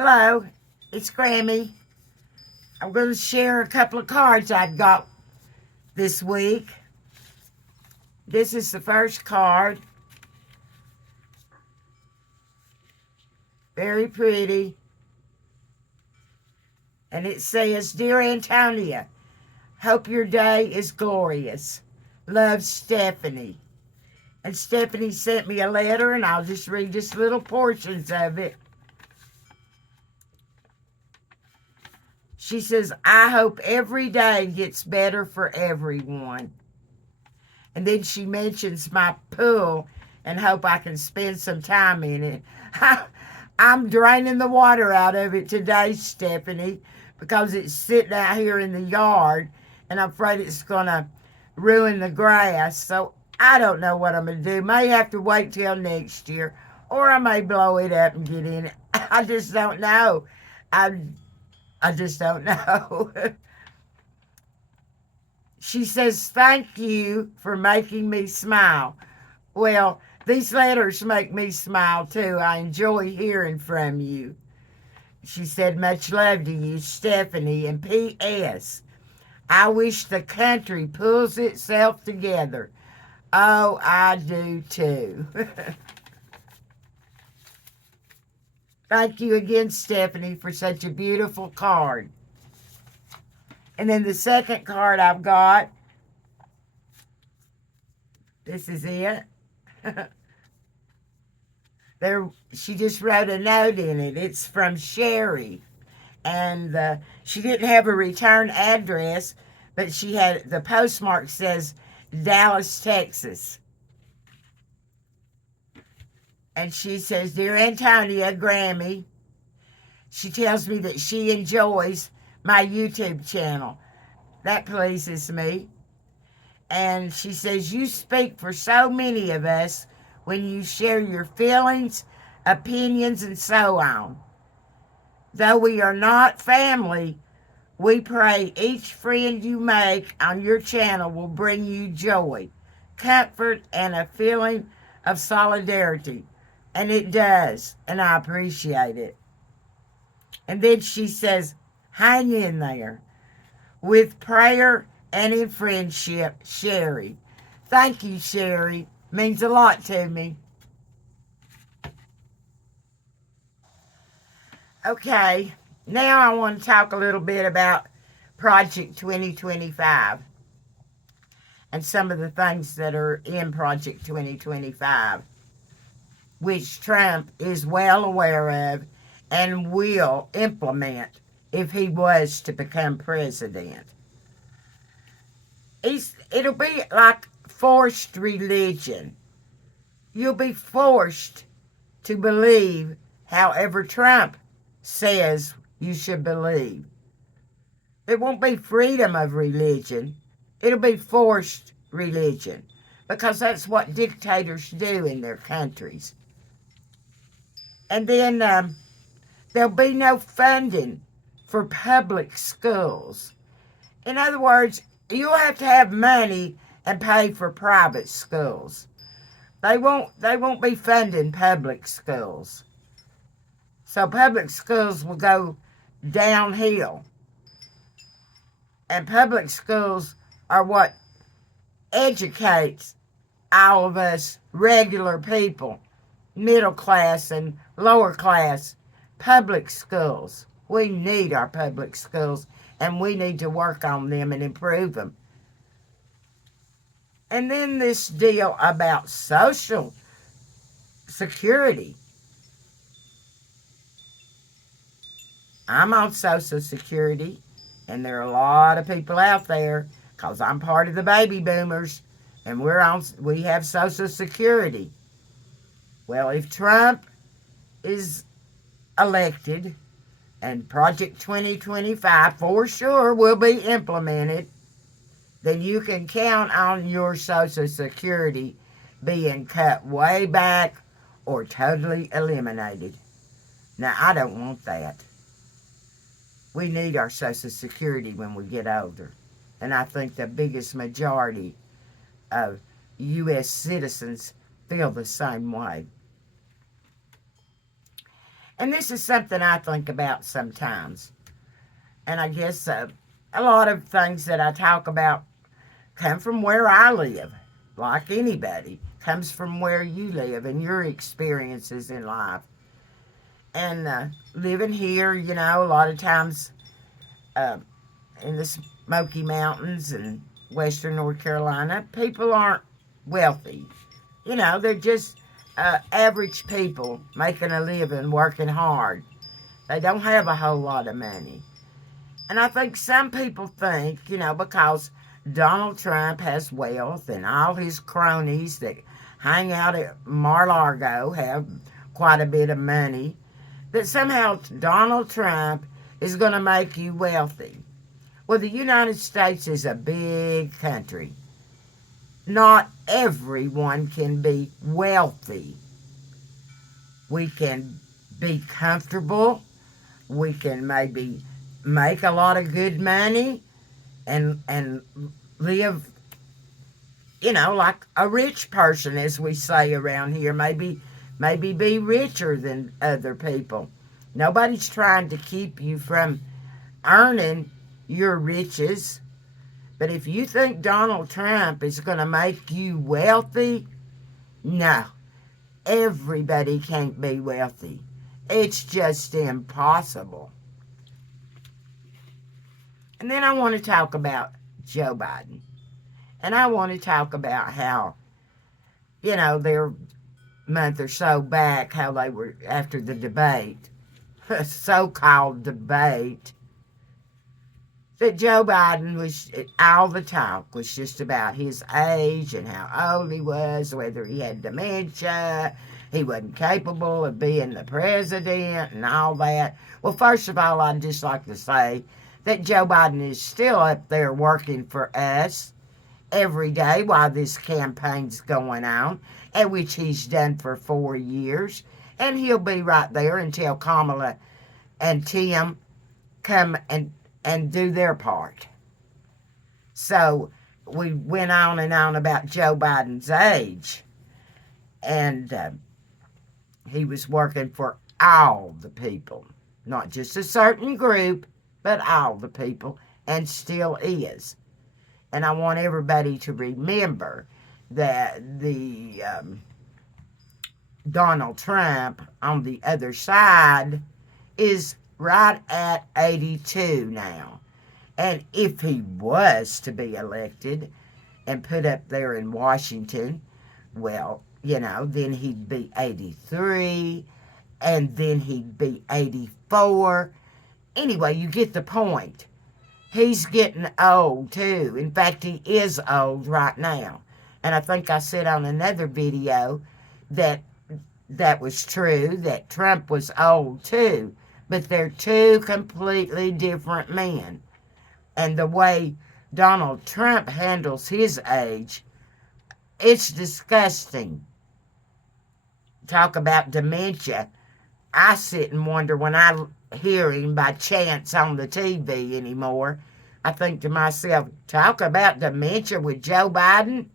Hello, it's Grammy. I'm going to share a couple of cards I've got this week. This is the first card. Very pretty. And it says, Dear Antonia, hope your day is glorious. Love, Stephanie. And Stephanie sent me a letter, and I'll just read just little portions of it. She says, I hope every day gets better for everyone. And then she mentions my pool and hope I can spend some time in it. I'm draining the water out of it today, Stephanie, because it's sitting out here in the yard, and I'm afraid it's going to ruin the grass. So I don't know what I'm going to do. May have to wait till next year, or I may blow it up and get in it. I just don't know. I just don't know. She says, thank you for making me smile. Well, these letters make me smile too. I enjoy hearing from you. She said, much love to you, Stephanie. And P.S. I wish the country pulls itself together. Oh, I do too. Thank you again, Stephanie, for such a beautiful card. And then the second card I've got, this is it. She just wrote a note in it. It's from Sherry. And she didn't have a return address, but she had, the postmark says Dallas, Texas. And she says, Dear Antonia, Grammy, she tells me that she enjoys my YouTube channel. That pleases me. And she says, you speak for so many of us when you share your feelings, opinions, and so on. Though we are not family, we pray each friend you make on your channel will bring you joy, comfort, and a feeling of solidarity. And it does, and I appreciate it. And then she says, hang in there. With prayer and in friendship, Sherry. Thank you, Sherry. Means a lot to me. Okay, now I want to talk a little bit about Project 2025 and some of the things that are in Project 2025, which Trump is well aware of and will implement if he was to become president. It'll be like forced religion. You'll be forced to believe however Trump says you should believe. It won't be freedom of religion. It'll be forced religion, because that's what dictators do in their countries. And then there'll be no funding for public schools. In other words, you'll have to have money and pay for private schools. They won't be funding public schools. So public schools will go downhill. And public schools are what educates all of us regular people, middle class and lower class. Public schools. We need our public schools, and we need to work on them and improve them. And then this deal about Social Security. I'm on Social Security, and there are a lot of people out there, because I'm part of the baby boomers, and we have Social Security. Well, if Trump is elected, and Project 2025 for sure will be implemented, then you can count on your Social Security being cut way back or totally eliminated. Now, I don't want that. We need our Social Security when we get older. And I think the biggest majority of U.S. citizens feel the same way. And this is something I think about sometimes. And I guess a lot of things that I talk about come from where I live, like anybody, comes from where you live and your experiences in life. And living here, a lot of times uh, in the Smoky Mountains and western North Carolina, people aren't wealthy. They're just average people making a living, working hard. They don't have a whole lot of money. And I think some people think, because Donald Trump has wealth and all his cronies that hang out at Mar-a-Lago have quite a bit of money, that somehow Donald Trump is going to make you wealthy. Well, the United States is a big country. Not everyone can be wealthy. We can be comfortable. We can maybe make a lot of good money and live, like a rich person, as we say around here. Maybe be richer than other people. Nobody's trying to keep you from earning your riches. But if you think Donald Trump is going to make you wealthy, no. Everybody can't be wealthy. It's just impossible. And then I want to talk about Joe Biden. And I want to talk about how, their month or so back, how they were, after the debate, so-called debate, that Joe Biden was, all the talk was just about his age and how old he was, whether he had dementia, he wasn't capable of being the president and all that. Well, first of all, I'd just like to say that Joe Biden is still up there working for us every day while this campaign's going on, and which he's done for 4 years. And he'll be right there until Kamala and Tim come and do their part. So we went on and on about Joe Biden's age, and he was working for all the people, not just a certain group, but all the people, and still is. And I want everybody to remember that the Donald Trump on the other side is right at 82 now. And if he was to be elected and put up there in Washington, well, then he'd be 83, and then he'd be 84. Anyway, you get the point. He's getting old, too. In fact, he is old right now. And I think I said on another video that was true, that Trump was old, too. But they're two completely different men. And the way Donald Trump handles his age, it's disgusting. Talk about dementia. I sit and wonder when I hear him by chance on the TV anymore. I think to myself, talk about dementia with Joe Biden?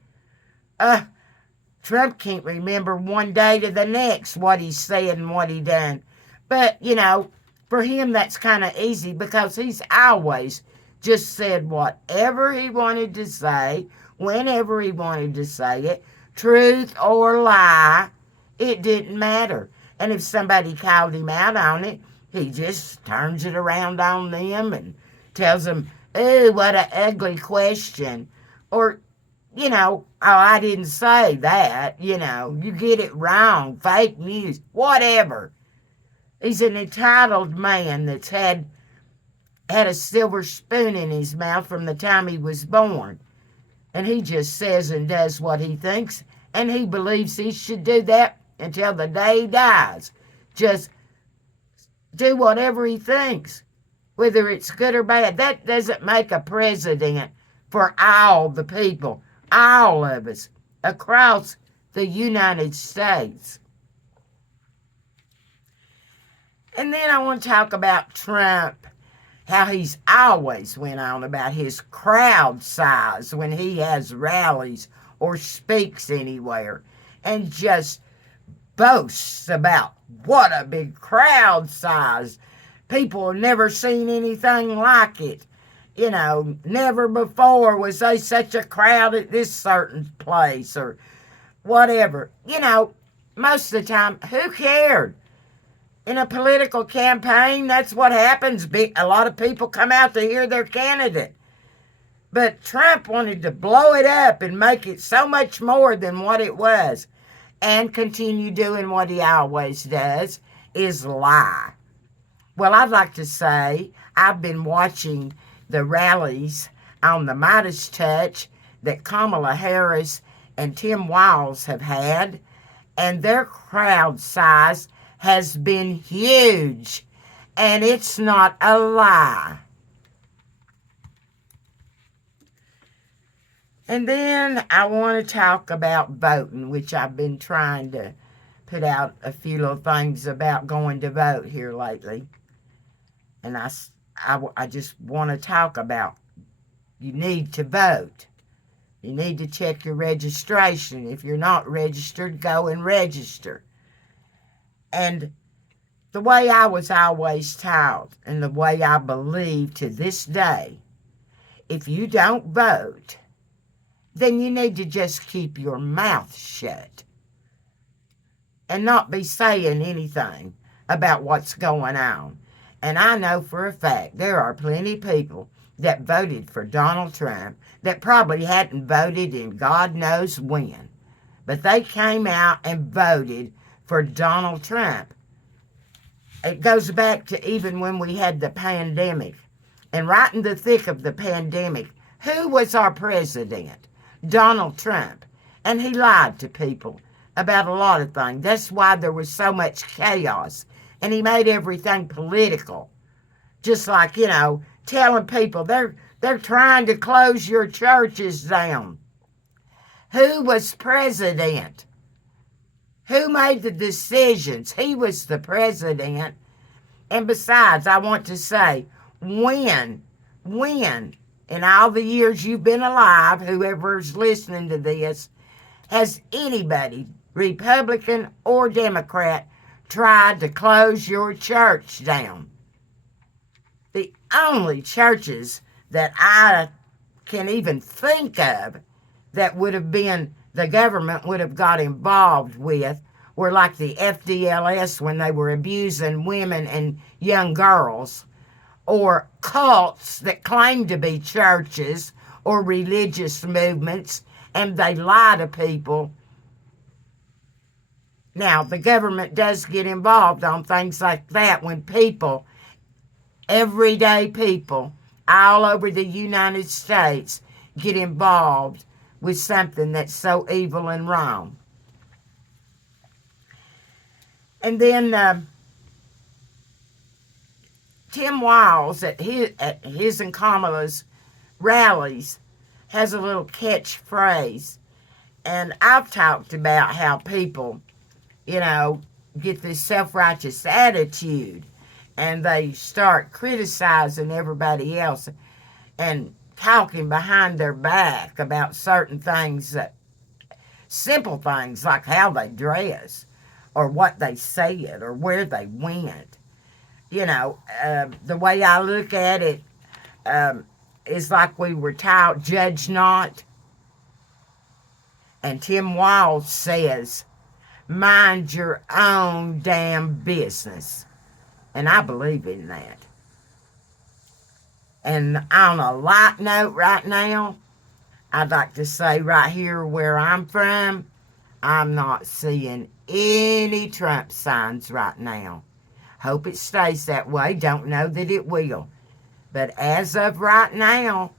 Trump can't remember one day to the next what he said and what he done. But, for him that's kind of easy because he's always just said whatever he wanted to say, whenever he wanted to say it, truth or lie, it didn't matter. And if somebody called him out on it, he just turns it around on them and tells them, "Ooh, what an ugly question." Or, "Oh, I didn't say that." You get it wrong, fake news, whatever. He's an entitled man that's had a silver spoon in his mouth from the time he was born. And he just says and does what he thinks, and he believes he should do that until the day he dies. Just do whatever he thinks, whether it's good or bad. That doesn't make a president for all the people, all of us, across the United States. And then I want to talk about Trump, how he's always went on about his crowd size when he has rallies or speaks anywhere, and just boasts about what a big crowd size. People have never seen anything like it. You know, never before was there such a crowd at this certain place or whatever. You know, most of the time, who cared? In a political campaign, that's what happens. A lot of people come out to hear their candidate. But Trump wanted to blow it up and make it so much more than what it was, and continue doing what he always does, is lie. Well, I'd like to say I've been watching the rallies on the Midas Touch that Kamala Harris and Tim Walz have had, and their crowd size has been huge, and it's not a lie. And then I want to talk about voting, which I've been trying to put out a few little things about going to vote here lately. And I just want to talk about you need to vote. You need to check your registration. If you're not registered, go and register. And the way I was always taught, and the way I believe to this day, if you don't vote, then you need to just keep your mouth shut and not be saying anything about what's going on. And I know for a fact there are plenty of people that voted for Donald Trump that probably hadn't voted in God knows when. But they came out and voted for Donald Trump. It goes back to even when we had the pandemic. And right in the thick of the pandemic, who was our president? Donald Trump. And he lied to people about a lot of things. That's why there was so much chaos. And he made everything political. Just like, you know, telling people they're trying to close your churches down. Who was president? Who made the decisions? He was the president. And besides, I want to say, when, in all the years you've been alive, whoever's listening to this, has anybody, Republican or Democrat, tried to close your church down? The only churches that I can even think of that would have been, the government would have got involved with, were like the FDLS when they were abusing women and young girls, or cults that claim to be churches or religious movements, and they lie to people. Now, the government does get involved on things like that when people, everyday people, all over the United States get involved with something that's so evil and wrong. And then Tim Walz at his and Kamala's rallies has a little catchphrase. And I've talked about how people, you know, get this self-righteous attitude and they start criticizing everybody else and talking behind their back about certain things, that simple things like how they dress or what they said or where they went. You know, the way I look at it is like we were taught, judge not. And Tim Walz says, mind your own damn business. And I believe in that. And on a light note right now, I'd like to say right here where I'm from, I'm not seeing any Trump signs right now. Hope it stays that way. Don't know that it will. But as of right now,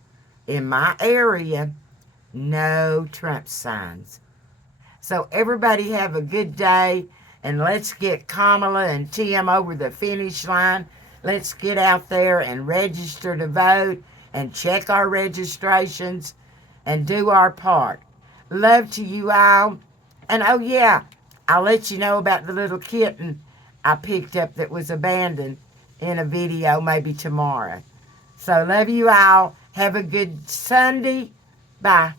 in my area, no Trump signs. So everybody have a good day, and let's get Kamala and Tim over the finish line. Let's get out there and register to vote and check our registrations and do our part. Love to you all. And oh yeah, I'll let you know about the little kitten I picked up that was abandoned in a video maybe tomorrow. So love you all. Have a good Sunday. Bye.